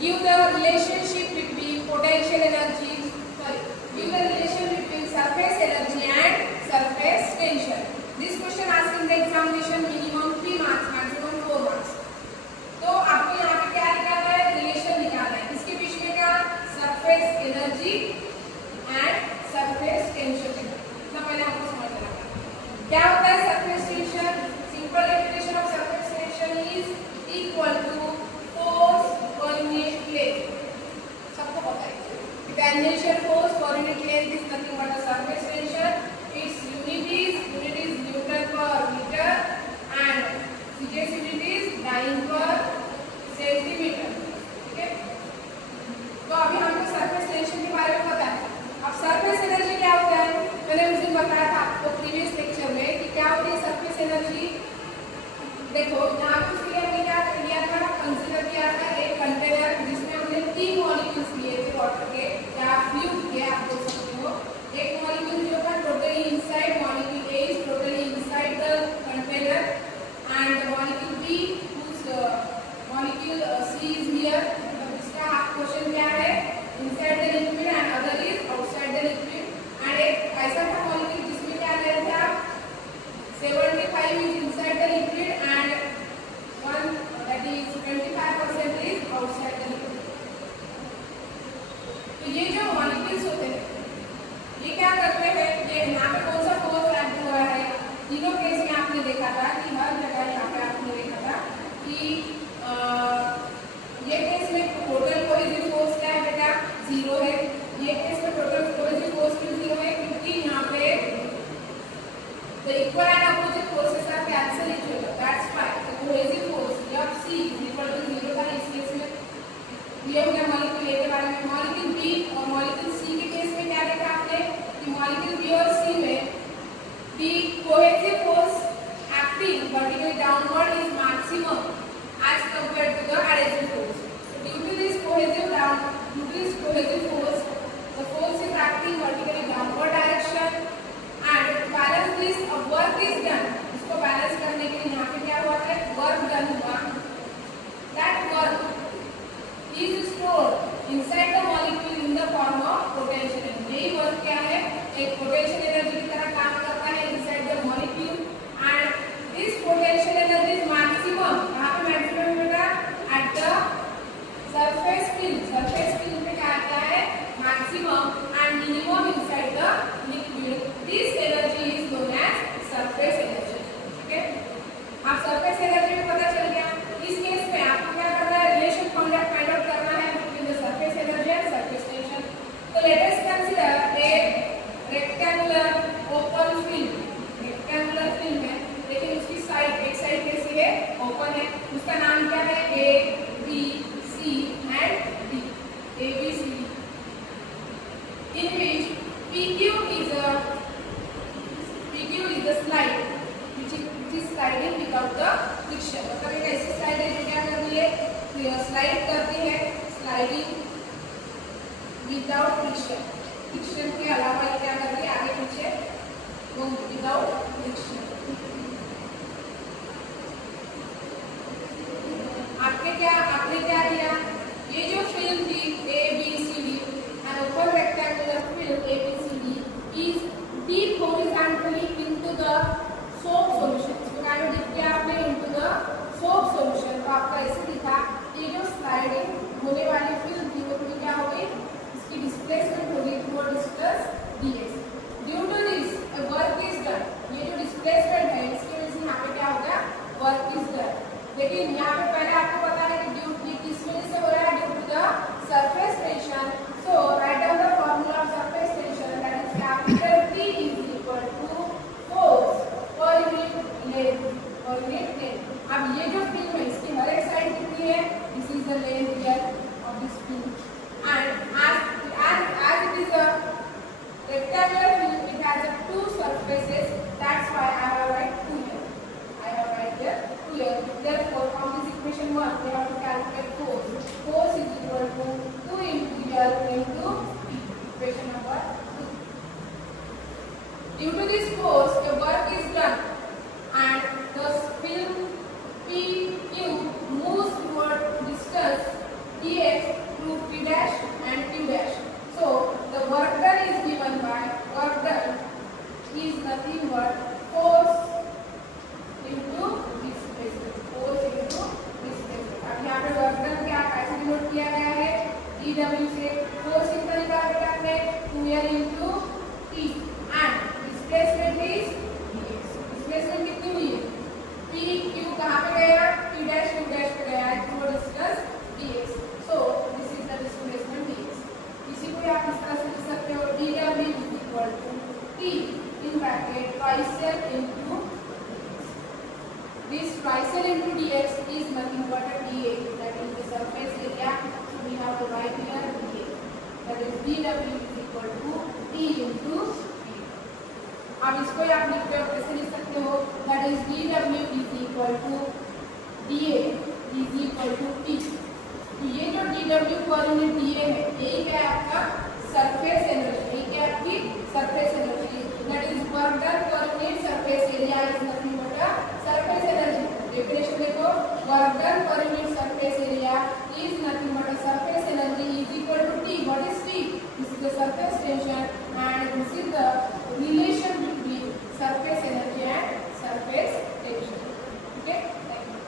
Give the relationship between potential energy. Sorry. Give the relation between surface energy and surface tension. This question asked in the examination minimum 3 marks, maximum 4 marks. तो आपको यहाँ पे क्या निकालना है? Relation निकालना है. इसके बीच में क्या? Surface energy and surface tension. इतना पहले आपको समझ लेना है. क्या होता है surface tension? Simple definition of surface tension is equal to force per unit length. सबको पता है. Tangential force per unit length is nothing but the surface tension. Its unit is newton per metre and CGS unit is dyne per centimetre. ठीक है. तो अभी हमको surface tension के बारे में पता है. अब सरफेस एनर्जी क्या होता है? मैंने उस दिन बताया था आपको प्रीवियस लेक्चर में कि क्या होती है सरफेस एनर्जी. देखो यहाँ पे उसके लिए हमने क्या किया था? कंसीडर किया था एक कंटेनर जिसमें हमने 3 मॉलिक्यूल्स लिए थे वाटर के या फ्लूइड के, आप बोल सकते हो. एक मॉलिक्यूल जो था totally inside, molecule A is totally inside the container and molecule B molecule C is here. इसका क्वेश्चन क्या है? Inside the liquid and other is outside the liquid. And एक ऐसा था molecule जिसमें क्या ले रहे थे आप? 75 is inside the liquid and 1 that is 25% is outside the liquid. तो ये जो molecules होते हैं ये क्या करते हैं? ये यहाँ पे कौन सा फोर्स एक्ट हुआ है? तीनों केस में आपने देखा था कि हर जगह यहाँ पे आपने देखा था कि ये केस में टोटल कोहेसिव फोर्स क्या है बेटा? 0 है. ये केस में टोटल कोहेसिव फोर्स क्यों 0 है? क्योंकि यहाँ पे the equal and opposite forces are cancel each other. That's why the cohesive force of C is equal to 0 था. इस केस में ये हो गया मॉलिक्यूल ए के बारे में. मॉलिक्यूल बी और मॉलिक्यूल सी के केस में क्या देखा आपने कि मॉलिक्यूल बी और सी में the cohesive force acting vertically downward is maximum as compared to the adhesive force. Due to this cohesive force, the force is acting vertically downward direction and balance this work is done. इसको balance करने के लिए यहाँ पे क्या हुआ है? Work done हुआ. That work is stored inside the molecule in the form of potential energy. यही वर्क क्या है? एक पोटेंशियल एनर्जी की तरह काम करता है inside the molecule and this potential energy is maximum. कहाँ पे maximum बेटा? At the surface field. Surface field पे क्या आता है? Maximum and minimum inside the liquid. This energy is known as surface energy. ठीक है? आप surface energy में पता चल गया. इस केस में आपको क्या करना है? रिलेशन फाइंड आउट करना है between the surface energy and surface tension. So let us consider a rectangular open field. Rectangular field है लेकिन उसकी साइड एक साइड कैसी है? ओपन है. उसका नाम क्या है? A, B, C and D. A, B, C, D. In which PQ is the slide which is sliding without the friction. मतलब एक ऐसी स्लाइड है जो क्या करती है? स्लाइड करती है. Sliding without friction. फ्रिक्शन के अलावा ये क्या करती है? आगे पीछे वो विदाउट फ्रिक्शन. आपने क्या किया? ये जो फिल्म थी ABCD an open rectangular film ABCD is deep horizontally into the soap solution. इसको क्या डिप किया आपने? into the soap solution. तो आपका ऐसे दिखा ये जो स्लाइडिंग होने वाली फिल्म थी वो क्या हो गई? इसकी डिस्प्लेसमेंट हो गई through distance dx. Due to this a work is done. ये जो डिस्प्लेसमेंट है इसकी वजह से यहाँ पे क्या हो गया? Work is done. लेकिन यहाँ पे पहले आपको पता है कि ड्यू किस वजह से हो रहा है? Due to the surface tension. So write down the formula of surface tension that is capital T is equal to force per unit length. अब ये जो फिल्म है इसकी हर एक साइड कितनी है? This is the length here of this film and as it is a rectangular film it has a 2 surfaces. That's why I have write 2 here. Therefore from this equation 1 we have to calculate force. Force is equal to 2 into here into equation number 2. Due to this force the work is done and the film PQ moves toward distance YZ into dx is nothing but a dA, that is the surface area. So we have to write here dA, that is dW is equal to T into T. अब इसको आप लिखते हो कैसे लिख सकते हो, that is dW is equal to dA is equal to T. तो ये जो dW कोऑर्डिनेट dA है, यही क्या है आपका सरफेस एनर्जी, यही क्या है आपकी surface energy, that is work done per unit surface area is nothing but a surface energy. Definition देखो, work done per unit surface area is nothing but a surface energy is equal to T. What is T? This is the surface tension and this is the relation